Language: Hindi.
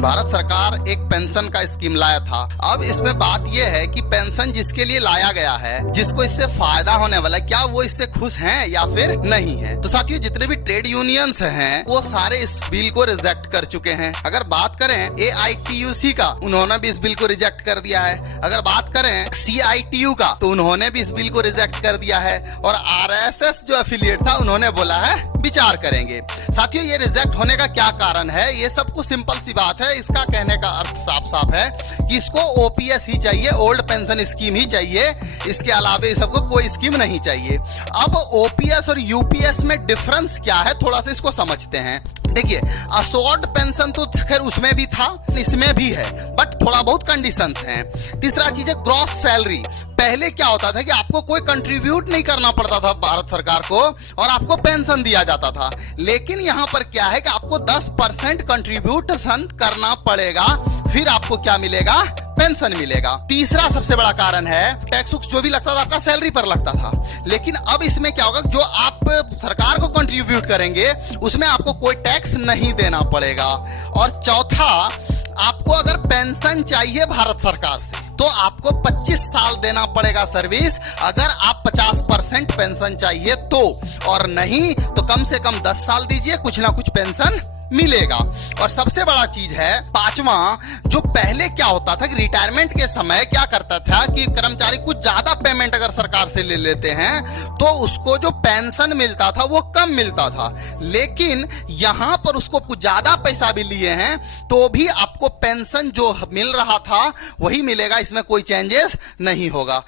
भारत सरकार एक पेंशन का स्कीम लाया था। अब इसमें बात यह है कि पेंशन जिसके लिए लाया गया है, जिसको इससे फायदा होने वाला है, क्या वो इससे खुश हैं या फिर नहीं है। तो साथियों, जितने भी ट्रेड यूनियंस हैं वो सारे इस बिल को रिजेक्ट कर चुके हैं। अगर बात करें AITUC का, उन्होंने भी इस बिल को रिजेक्ट कर दिया है। अगर बात करें CITU का, तो उन्होंने भी इस बिल को रिजेक्ट कर दिया है। और RSS जो एफिलिएट था, उन्होंने बोला है विचार करेंगे। साथियों, ये रिजेक्ट होने का क्या कारण है? ये सब कुछ सिंपल सी बात है। इसका कहने का अर्थ साफ साफ है कि इसको OPS ही चाहिए, ओल्ड पेंशन स्कीम ही चाहिए। इसके अलावा सबको कोई स्कीम नहीं चाहिए। अब OPS और UPS में डिफरेंस क्या है, थोड़ा सा इसको समझते हैं। देखिए, असोर्ड पेंशन तो खैर उसमें भी था, इसमें भी है, बट थोड़ा बहुत कंडीशंस हैं। तीसरा चीज है ग्रॉस सैलरी। पहले क्या होता था कि आपको कोई कंट्रीब्यूट नहीं करना पड़ता था भारत सरकार को और आपको पेंशन दिया जाता था। लेकिन यहां पर क्या है कि आपको 10% कंट्रीब्यूशन करना पड़ेगा, फिर आपको क्या मिलेगा? पेंशन मिलेगा। तीसरा सबसे बड़ा कारण है टैक्स जो भी लगता था आपका सैलरी पर लगता था। लेकिन अब इसमें क्या होगा, जो आप सरकार को कंट्रीब्यूट करेंगे उसमें आपको कोई टैक्स नहीं देना पड़ेगा। और चौथा, आपको अगर पेंशन चाहिए भारत सरकार से तो आपको 25 साल देना पड़ेगा सर्विस, अगर आप 50% पेंशन चाहिए तो, और नहीं तो कम से कम 10 साल दीजिए, कुछ ना कुछ पेंशन मिलेगा। और सबसे बड़ा चीज है पांचवा, जो पहले क्या होता था कि रिटायरमेंट के समय क्या करता था कि कर्मचारी कुछ ज्यादा पेमेंट अगर सरकार से ले लेते हैं तो उसको जो पेंशन मिलता था वो कम मिलता था। लेकिन यहां पर उसको कुछ ज्यादा पैसा भी लिए हैं तो भी आपको पेंशन जो मिल रहा था वही मिलेगा, इसमें कोई चेंजेस नहीं होगा।